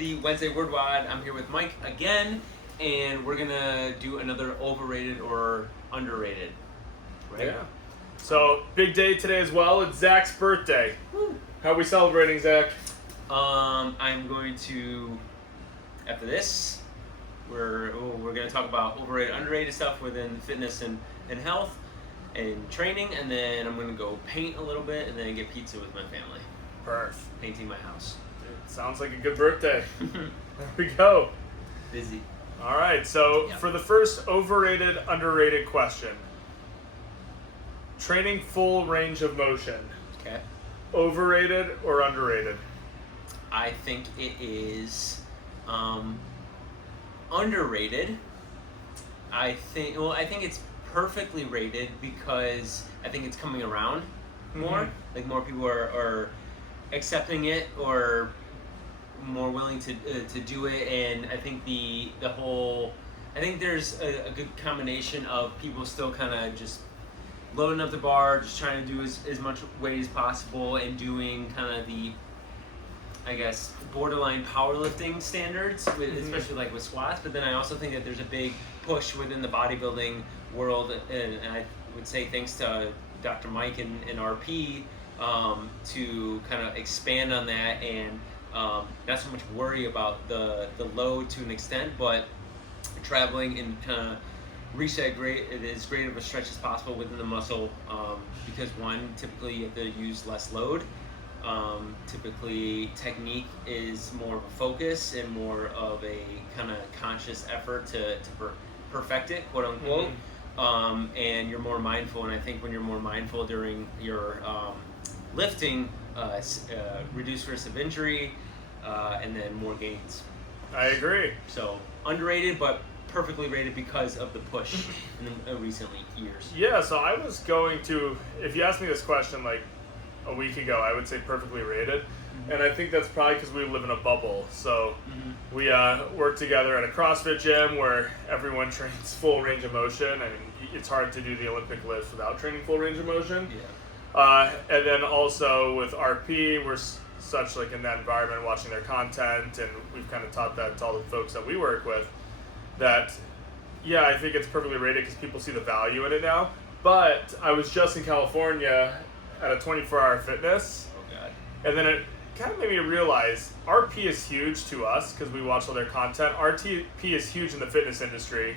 The Wednesday Word Wad. I'm here with Mike again, and we're gonna do another overrated or underrated. Right? Yeah. So big day today as well. It's Zach's birthday. Woo. How are we celebrating, Zach? I'm going to after this, we're gonna talk about overrated, underrated stuff within fitness and health and training, and then I'm gonna go paint a little bit, and then get pizza with my family. Perth. Painting my house. Dude, sounds like a good birthday. There we go. Busy. All right. So Yeah. for the first overrated, underrated question, training full range of motion, Okay. overrated or underrated? I think it is underrated. I think it's perfectly rated because I think it's coming around more. Mhm. Like more people are accepting it or more willing to do it, and I think I think there's a good combination of people still kind of just loading up the bar, just trying to do as much weight as possible, and doing kind of the, I guess, borderline powerlifting standards, especially like with squats. But then I also think that there's a big push within the bodybuilding world, and I would say thanks to Dr. Mike and RP, to kind of expand on that and not so much worry about the load to an extent, but traveling and kind of reach that as great of a stretch as possible within the muscle, because one, typically you have to use less load. Typically technique is more of a focus and more of a kind of conscious effort to perfect it, quote unquote. And you're more mindful, and I think when you're more mindful during your lifting, reduced risk of injury, and then more gains. I agree. So underrated, but perfectly rated because of the push in the recent years. Yeah. So I was going to, if you asked me this question like a week ago, I would say perfectly rated. And I think that's probably because we live in a bubble. So we work together at a CrossFit gym where everyone trains full range of motion. I mean, it's hard to do the Olympic lifts without training full range of motion. Yeah. And then also with RP, we're such like in that environment, watching their content, and we've kind of taught that to all the folks that we work with. That, yeah, I think it's perfectly rated because people see the value in it now. But I was just in California at a 24-hour fitness. Oh God. And then it kind of made me realize RP is huge to us because we watch all their content. RTP is huge in the fitness industry.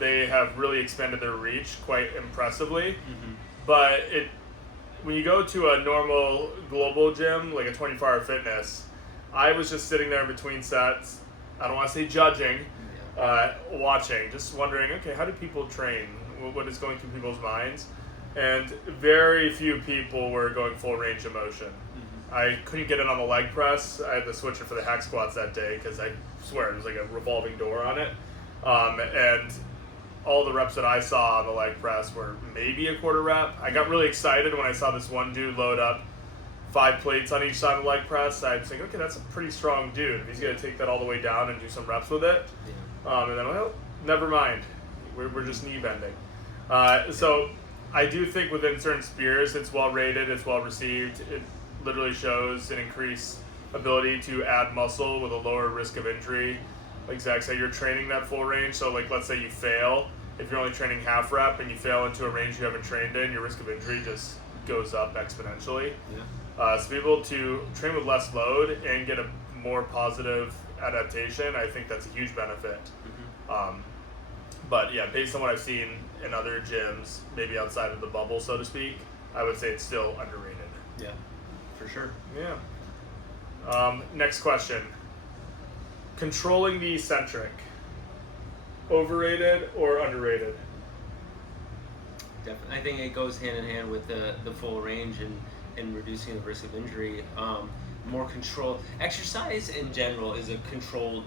They have really expanded their reach quite impressively. But when you go to a normal global gym, like a 24-hour fitness, I was just sitting there in between sets. I don't want to say judging, watching, just wondering, okay, how do people train? What is going through people's minds? And very few people were going full range of motion. I couldn't get it on the leg press. I had to switch it for the hack squats that day because I swear it was like a revolving door on it. And all the reps that I saw on the leg press were maybe a quarter rep. I got really excited when I saw this one dude load up 5 plates on each side of the leg press. I was thinking, okay, that's a pretty strong dude. He's going to take that all the way down and do some reps with it. And then, well, never mind. We're just knee bending. So I do think within certain spheres, it's well rated, it's well received. It literally shows an increased ability to add muscle with a lower risk of injury. Like Zach said, you're training that full range. So like, let's say you fail. If you're only training half rep and you fail into a range you haven't trained in, your risk of injury just goes up exponentially. So be able to train with less load and get a more positive adaptation, I think that's a huge benefit. But yeah, based on what I've seen in other gyms, maybe outside of the bubble, so to speak, I would say it's still underrated. Yeah, for sure. Yeah. Next question. Controlling the eccentric. Overrated or underrated? Definitely. I think it goes hand in hand with the full range and reducing the risk of injury. More control. Exercise in general is a controlled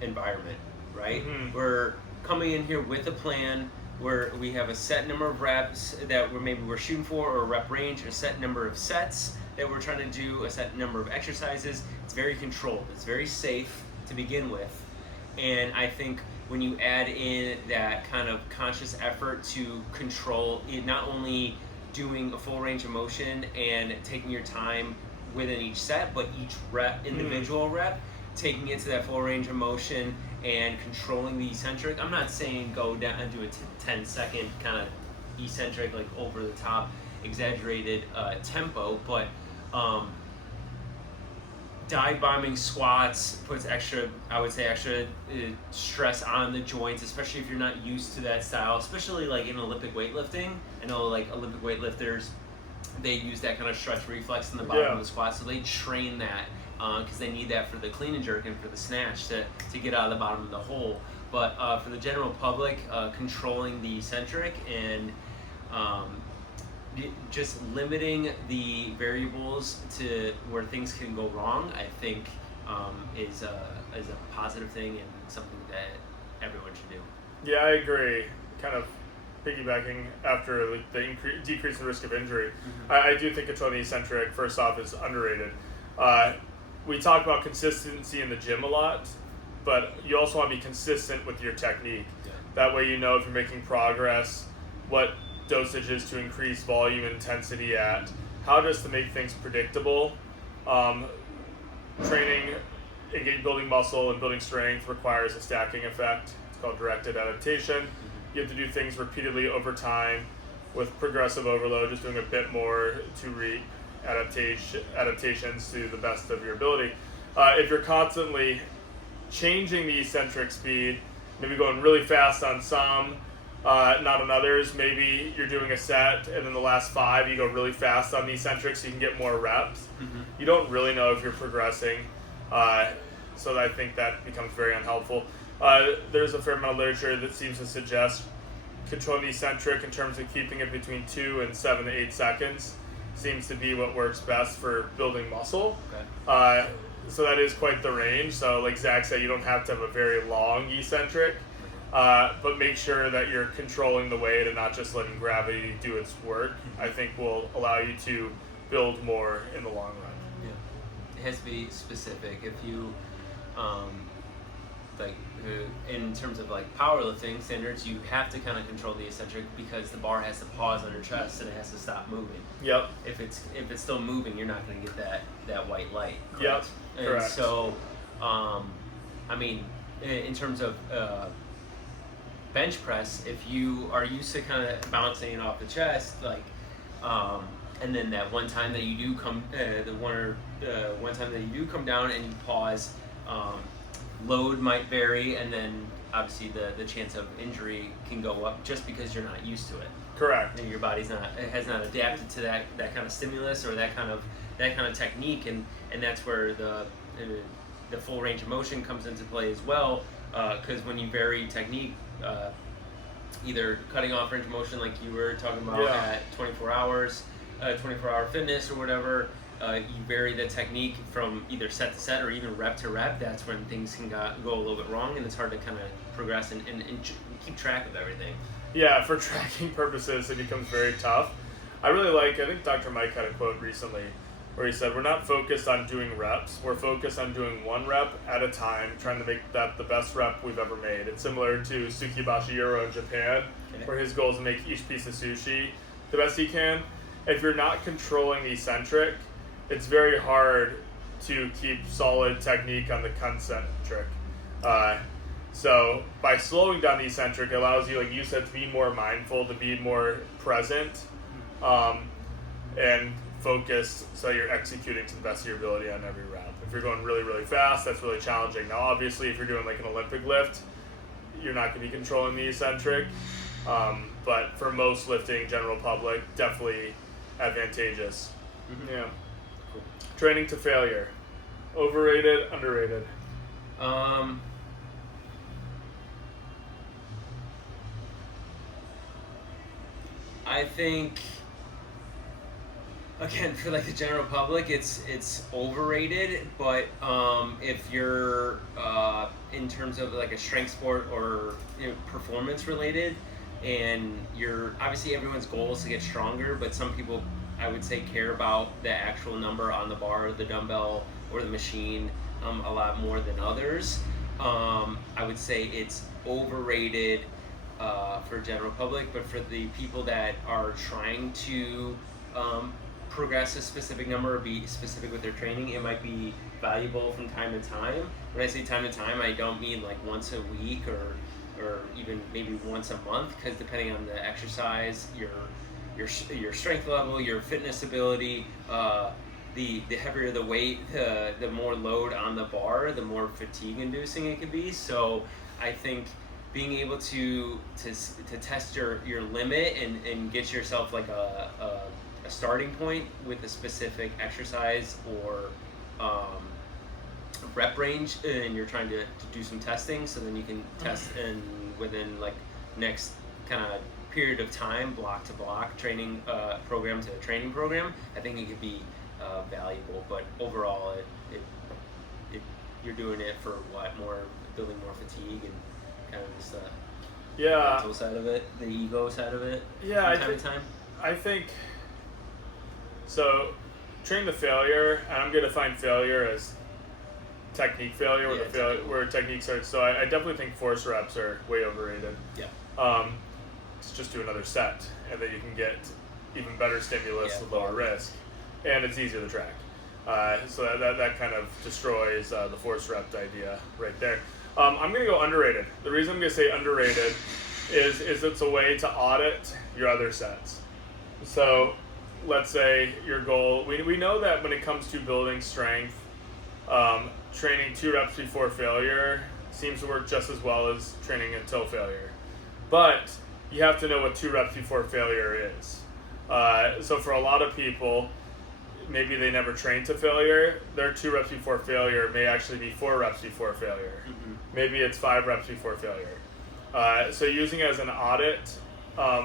environment, right? We're coming in here with a plan where we have a set number of reps that we're shooting for, or a rep range, or a set number of sets that we're trying to do, a set number of exercises. It's very controlled. It's very safe to begin with. And I think when you add in that kind of conscious effort to control it, not only doing a full range of motion and taking your time within each set, but each rep, individual rep, taking it to that full range of motion and controlling the eccentric. I'm not saying go down and do a 10-second kind of eccentric, like over the top, exaggerated tempo, but dive bombing squats puts extra, I would say, extra stress on the joints, especially if you're not used to that style, especially like in Olympic weightlifting. I know like Olympic weightlifters, they use that kind of stretch reflex in the bottom of the squat, so they train that because they need that for the clean and jerk and for the snatch to get out of the bottom of the hole. But for the general public, controlling the eccentric and just limiting the variables to where things can go wrong, I think is a positive thing and something that everyone should do. Yeah, I agree. Kind of piggybacking after the decrease in risk of injury, I do think controlling the eccentric, first off, is underrated. We talk about consistency in the gym a lot, but you also want to be consistent with your technique. Yeah. That way you know if you're making progress, what dosages to increase volume intensity at, how just to make things predictable. Training and building muscle and building strength requires a stacking effect. It's called directed adaptation. You have to do things repeatedly over time with progressive overload, just doing a bit more to reap adaptations to the best of your ability. If you're constantly changing the eccentric speed, maybe going really fast on some, not on others, maybe you're doing a set and then the last 5 you go really fast on the eccentric so you can get more reps. You don't really know if you're progressing, so I think that becomes very unhelpful. There's a fair amount of literature that seems to suggest controlling the eccentric in terms of keeping it between 2 and 7 to 8 seconds seems to be what works best for building muscle. Okay. So that is quite the range. So like Zach said, you don't have to have a very long eccentric, but make sure that you're controlling the weight and not just letting gravity do its work. I think will allow you to build more in the long run. Yeah. It has to be specific. If you, in terms of like powerlifting standards, you have to kind of control the eccentric because the bar has to pause on your chest and it has to stop moving. Yep. If it's still moving, you're not going to get that white light. Correct? Yep. And correct. So, I mean, in terms of bench press, if you are used to kind of bouncing it off the chest, like, and then that one time that you do come, one time that you do come down and you pause. Load might vary, and then obviously the chance of injury can go up just because you're not used to it. Correct. And your body's has not adapted to that kind of stimulus or that kind of technique, and that's where the full range of motion comes into play as well. Because when you vary technique, either cutting off range of motion like you were talking about at 24 hours, 24-hour fitness or whatever. You vary the technique from either set to set or even rep to rep. That's when things can go a little bit wrong, and it's hard to kind of progress and keep track of everything. Yeah, for tracking purposes, it becomes very tough. I think Dr. Mike had a quote recently where he said, we're not focused on doing reps, we're focused on doing one rep at a time, trying to make that the best rep we've ever made. It's similar to Tsukibashi Yoro in Japan, where his goal is to make each piece of sushi the best he can. If you're not controlling the eccentric, it's very hard to keep solid technique on the concentric. So by slowing down the eccentric, it allows you, like you said, to be more mindful, to be more present, and focused, so you're executing to the best of your ability on every rep. If you're going really, really fast, that's really challenging. Now, obviously, if you're doing like an Olympic lift, you're not going to be controlling the eccentric. But for most lifting, general public, definitely advantageous. Yeah. Cool. Training to failure. Overrated, underrated? I think, again, for like the general public, it's overrated. But if you're in terms of like a strength sport or performance related, and you're obviously everyone's goal is to get stronger, but some people, I would say, care about the actual number on the bar, the dumbbell, or the machine a lot more than others. I would say it's overrated for general public, but for the people that are trying to progress a specific number or be specific with their training, it might be valuable from time to time. when I say time to time, I don't mean like once a week or even maybe once a month, because depending on the exercise, your strength level, your fitness ability, the heavier the weight, the more load on the bar, the more fatigue inducing it can be. So I think being able to test your limit and get yourself like a starting point with a specific exercise or rep range, and you're trying to do some testing, so then you can test and within like next kind of period of time, block to block, training program to training program. I think it could be valuable, but overall it you're doing it for what, more building more fatigue and kind of just the mental side of it, the ego side of it. Yeah, from time to time. I think so. Train the failure, and I'm going to define failure as technique failure, where technique starts. So I definitely think force reps are way overrated. Yeah. Just do another set, and then you can get even better stimulus with lower risk, and it's easier to track. So that kind of destroys the force rep idea right there. I'm going to go underrated. The reason I'm going to say underrated is it's a way to audit your other sets. So let's say your goal, we know that when it comes to building strength, training 2 reps before failure seems to work just as well as training until failure. But you have to know what 2 reps before failure is. So for a lot of people, maybe they never train to failure. Their 2 reps before failure may actually be 4 reps before failure. Mm-hmm. Maybe it's 5 reps before failure. So using it as an audit,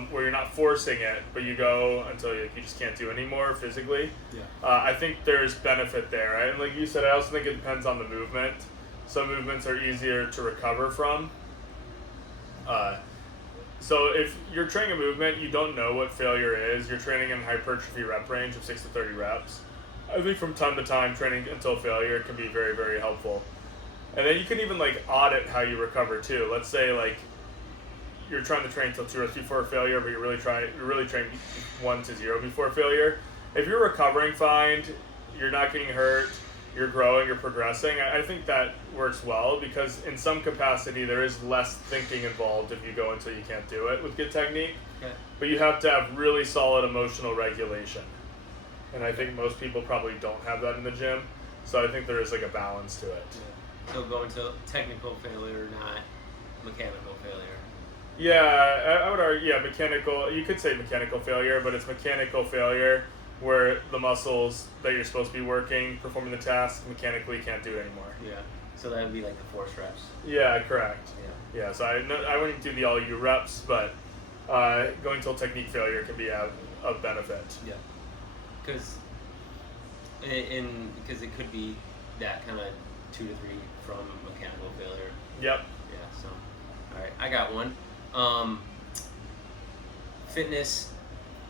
where you're not forcing it, but you go until you just can't do anymore physically. Yeah. I think there's benefit there. And like you said, I also think it depends on the movement. Some movements are easier to recover from. So if you're training a movement, you don't know what failure is, you're training in hypertrophy rep range of 6 to 30 reps. I think from time to time, training until failure can be very, very helpful. And then you can even like audit how you recover too. Let's say like you're trying to train until 2 reps before failure, but you're really training 1 to 0 before failure. If you're recovering fine, you're not getting hurt, you're growing, you're progressing, I think that works well, because in some capacity there is less thinking involved if you go until you can't do it with good technique. Okay. But you have to have really solid emotional regulation. And I think most people probably don't have that in the gym. So I think there is like a balance to it. Yeah. So go into technical failure, not mechanical failure. Yeah, I would argue, mechanical, you could say mechanical failure, but it's mechanical failure where the muscles that you're supposed to be working, performing the task, mechanically can't do it anymore. Yeah, so that would be like the force reps. Yeah, correct. Yeah, so I wouldn't do the all U reps, but going till technique failure can be of benefit. Yeah, because it could be that kind of 2 to 3 from mechanical failure. Yep. Yeah, so, all right, I got one. Fitness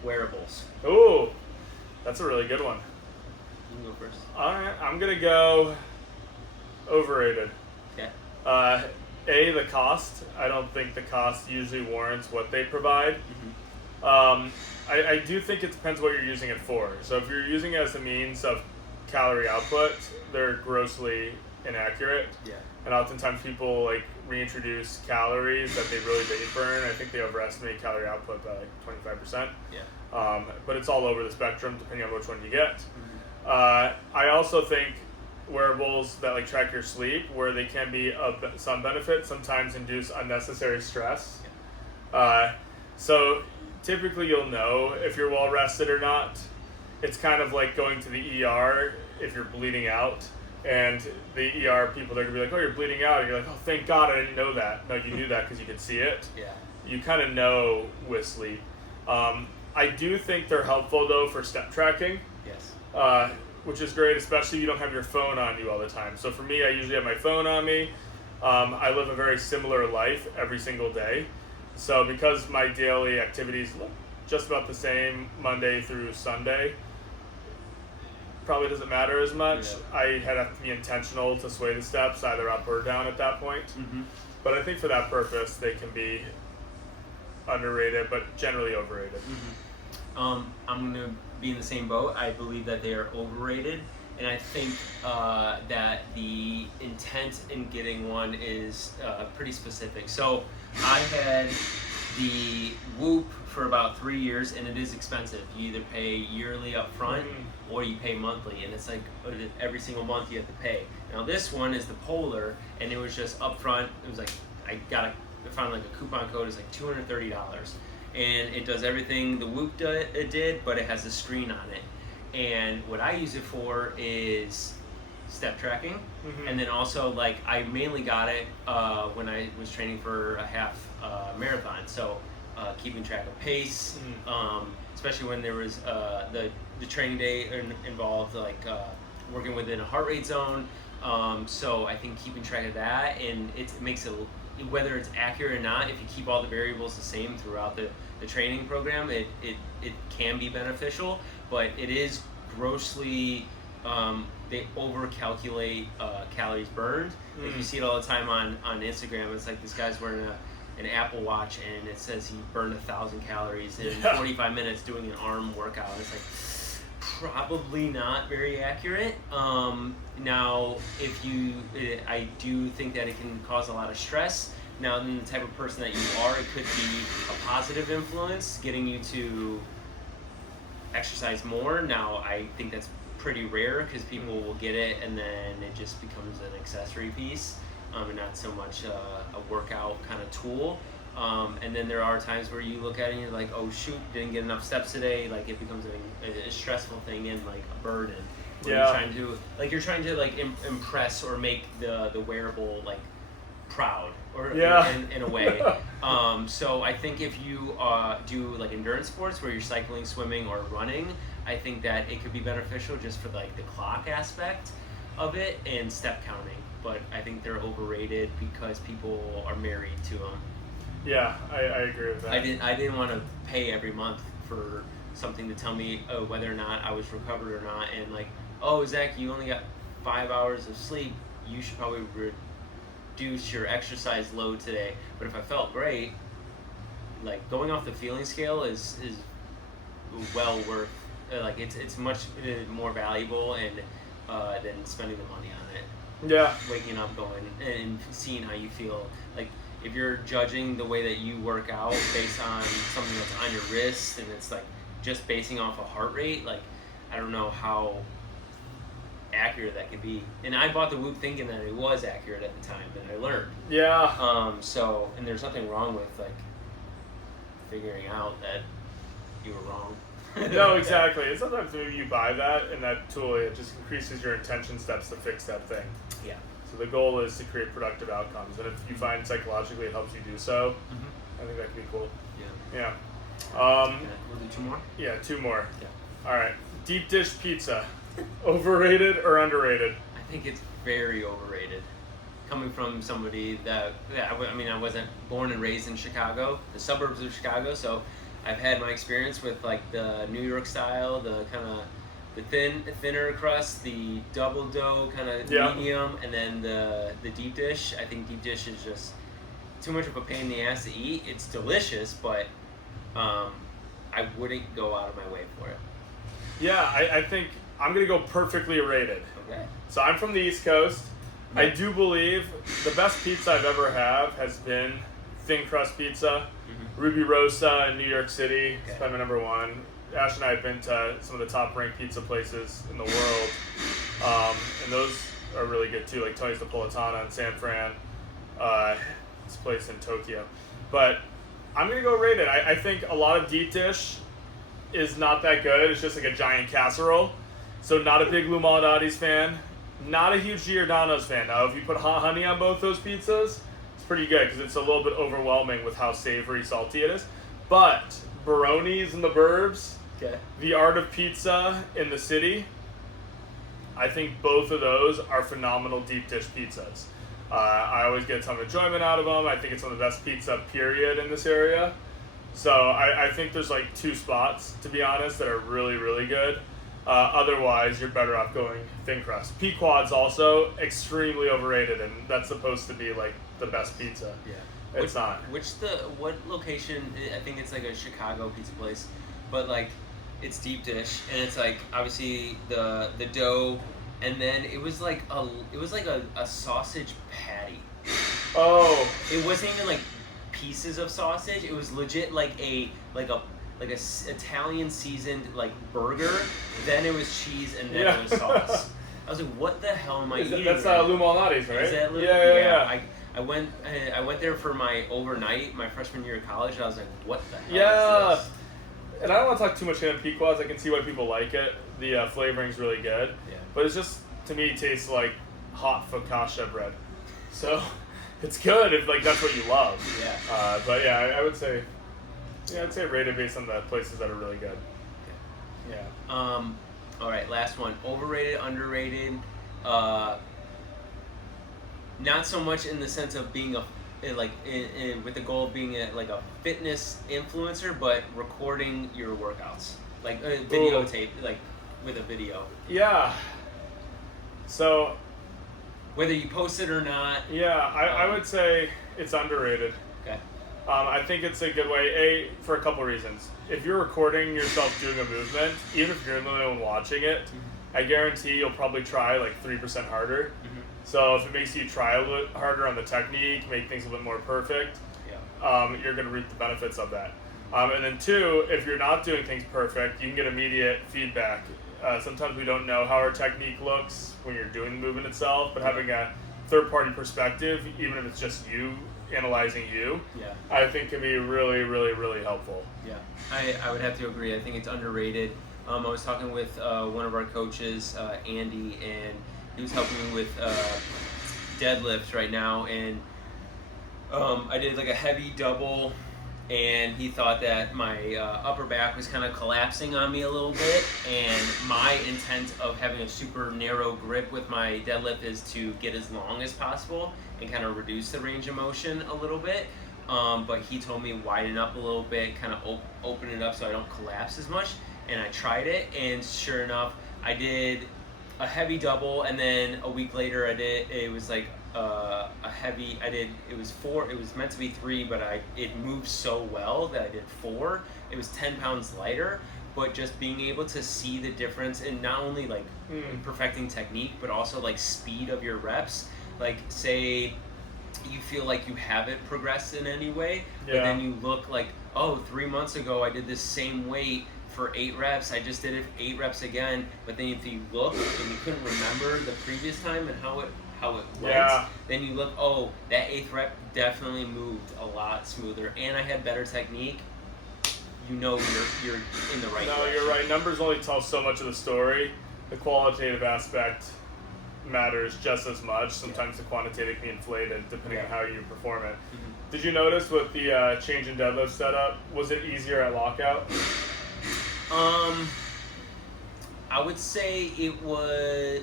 wearables. Ooh, that's a really good one. You can go first. All right, I'm gonna go overrated. Okay. The cost. I don't think the cost usually warrants what they provide. Mm-hmm. I do think it depends what you're using it for. So if you're using it as a means of calorie output, they're grossly inaccurate. Yeah. And oftentimes people like reintroduce calories that they really didn't burn. I think they overestimate calorie output by like 25%. Yeah. But it's all over the spectrum depending on which one you get. Mm-hmm. I also think wearables that like track your sleep, where they can be of some benefit, sometimes induce unnecessary stress. Yeah. So typically you'll know if you're well rested or not. It's kind of like going to the ER if you're bleeding out. And the ER people, they're going to be like, oh, you're bleeding out. And you're like, oh, thank God I didn't know that. No, you knew that because you could see it. Yeah. You kind of know with sleep. I do think they're helpful, though, for step tracking. Yes. Which is great, especially if you don't have your phone on you all the time. So for me, I usually have my phone on me. I live a very similar life every single day. So because my daily activities look just about the same Monday through Sunday, probably doesn't matter as much. Yeah. I have to be intentional to sway the steps either up or down at that point. Mm-hmm. But I think for that purpose, they can be underrated, but generally overrated. Mm-hmm. I'm going to be in the same boat. I believe that they are overrated, and I think that the intent in getting one is pretty specific. So I had the Whoop for about 3 years, and it is expensive. You either pay yearly up front or you pay monthly, and it's like every single month you have to pay. Now this one is the Polar, and it was just up front. It was like I found like a coupon code. It's like $230, and it does everything the Whoop did, but it has a screen on it. And what I use it for is step tracking, and then also like I mainly got it when I was training for a half marathon. So keeping track of pace, especially when there was the training day involved like working within a heart rate zone. So I think keeping track of that, and it makes it, whether it's accurate or not, if you keep all the variables the same throughout the training program, it can be beneficial, but it is grossly, they over calculate calories burned. Like you see it all the time on Instagram. It's like this guy's wearing an Apple Watch, and it says he burned 1,000 calories in 45 minutes doing an arm workout. It's like probably not very accurate. Now, I do think that it can cause a lot of stress. Now, then the type of person that you are, it could be a positive influence, getting you to exercise more. Now, I think that's pretty rare because people will get it and then it just becomes an accessory piece, and not so much a workout kind of tool. And then there are times where you look at it and you're like, oh shoot, didn't get enough steps today. Like it becomes a stressful thing and like a burden. You're trying to impress or make the wearable like proud, or in a way. So I think if you do like endurance sports where you're cycling, swimming, or running, I think that it could be beneficial just for like the clock aspect of it and step counting. But I think they're overrated because people are married to them. Yeah, I agree with that. I didn't want to pay every month for something to tell me whether or not I was recovered or not, and like, oh Zach, you only got 5 hours of sleep. You should probably reduce your exercise load today. But if I felt great, like going off the feeling scale is well worth. Like it's much more valuable and than spending the money on it. Yeah. Waking up, going and seeing how you feel. Like if you're judging the way that you work out based on something that's on your wrist and it's like just basing off a heart rate, like I don't know how accurate that could be. And I bought the Whoop thinking that it was accurate at the time, and I learned. Yeah. So, and there's nothing wrong with like figuring out that you were wrong. No, exactly. And sometimes maybe you buy that, and that tool, it just increases your intention steps to fix that thing. Yeah. So the goal is to create productive outcomes, and if you find psychologically it helps you do so, I think that could be cool. Yeah. Yeah. We'll do two more. Yeah, two more. Yeah. All right. Deep dish pizza, overrated or underrated? I think it's very overrated. Coming from somebody that, I wasn't born and raised in Chicago, the suburbs of Chicago, so I've had my experience with like the New York style, the kind of the thinner crust, the double dough kind of medium, and then the deep dish. I think deep dish is just too much of a pain in the ass to eat. It's delicious, but I wouldn't go out of my way for it. Yeah, I think I'm going to go perfectly rated. Okay. So I'm from the East Coast. I do believe the best pizza I've ever had has been thin crust pizza. Ruby Rosa in New York City. It's probably my number one. Ash and I have been to some of the top ranked pizza places in the world. And those are really good too, like Tony's Napolitana in San Fran. This place in Tokyo. But I'm going to go rated. I think a lot of deep dish is not that good. It's just like a giant casserole. So not a big Lou Maladotti's fan. Not a huge Giordano's fan. Now, if you put hot honey on both those pizzas, it's pretty good because it's a little bit overwhelming with how savory, salty it is. But Baroni's in the burbs, the art of pizza in the city, I think both of those are phenomenal deep dish pizzas. I always get a ton of enjoyment out of them. I think it's one of the best pizza, period, in this area. So I think there's like two spots, to be honest, that are really, really good. Otherwise, you're better off going thin crust. Pequod's also extremely overrated, and that's supposed to be like the best pizza. Yeah. It's not. What location? I think it's like a Chicago pizza place, but like it's deep dish, and it's like obviously the dough and then it was like a sausage patty. Oh. It wasn't even like pieces of sausage. It was legit like a Italian seasoned like burger. Then it was cheese, and then it was sauce. I was like, what the hell am I eating? That's right Lou Malnati's, right? Is that Lou? Yeah. I went there for my overnight, my freshman year of college, and I was like, what the hell is this? And I don't want to talk too much in Pequod's. I can see why people like it. The flavoring's really good. Yeah. But it's just, to me, it tastes like hot focaccia bread. So it's good if like that's what you love. Yeah. But yeah, I would say, I'd say rate it based on the places that are really good. Okay. Yeah. All right, last one. Overrated, underrated. Not so much in the sense of being with the goal of being a fitness influencer, but recording your workouts, like videotape, like with a video. Yeah. So. Whether you post it or not. Yeah, I would say it's underrated. Okay. I think it's a good way, for a couple reasons. If you're recording yourself doing a movement, even if you're the only one watching it, I guarantee you'll probably try like 3% harder. Mm-hmm. So if it makes you try a little harder on the technique, make things a little bit more perfect, you're going to reap the benefits of that. And then two, if you're not doing things perfect, you can get immediate feedback. Sometimes we don't know how our technique looks when you're doing the movement itself, but having a third-party perspective, even if it's just you analyzing you, I think can be really, really, really helpful. Yeah, I would have to agree. I think it's underrated. I was talking with one of our coaches, Andy, and he was helping me with deadlifts right now, and I did like a heavy double, and he thought that my upper back was kind of collapsing on me a little bit, and my intent of having a super narrow grip with my deadlift is to get as long as possible and kind of reduce the range of motion a little bit. But he told me widen up a little bit, kind of open it up so I don't collapse as much, and I tried it, and sure enough, I did a heavy double, and then a week later it was like a heavy, it was 4, it was meant to be 3, but it moved so well that I did 4. It was 10 pounds lighter, but just being able to see the difference in not only like in perfecting technique, but also like speed of your reps. Like say you feel like you haven't progressed in any way, but then you look like, oh, 3 months ago I did this same weight for 8 reps, I just did it 8 reps again, but then if you look and you couldn't remember the previous time and how it went, then you look, oh, that 8th rep definitely moved a lot smoother, and I had better technique. You know you're in the right direction. You're right. Numbers only tell so much of the story. The qualitative aspect matters just as much. Sometimes the quantitative can be inflated depending on how you perform it. Mm-hmm. Did you notice with the change in deadlift setup, was it easier at lockout? I would say it was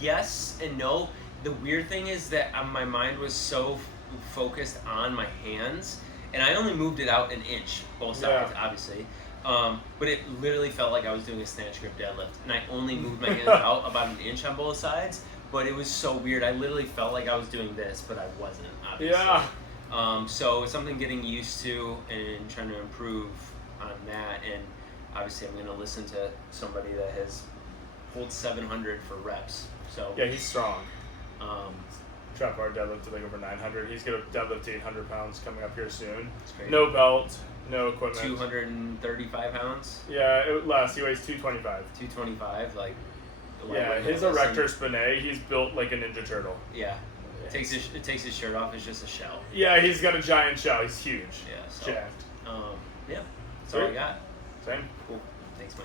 yes and no. The weird thing is that my mind was so focused on my hands, and I only moved it out an inch, both sides, obviously. But it literally felt like I was doing a snatch grip deadlift, and I only moved my hands out about an inch on both sides. But it was so weird. I literally felt like I was doing this, but I wasn't, obviously. Yeah. So it's something getting used to and trying to improve on that. And obviously, I'm going to listen to somebody that has pulled 700 for reps. So yeah, he's strong. Trap bar deadlift to like over 900. He's gonna deadlift 800 pounds coming up here soon. No belt, no equipment. 235 pounds. Yeah, less. He weighs 225. 225, like. Yeah, his erector spinae. He's built like a Ninja Turtle. Yeah. It takes his shirt off. It's just a shell. Yeah, he's got a giant shell. He's huge. Yeah. So, jacked. yeah. That's all I got. Same. Cool. Thanks, Mike.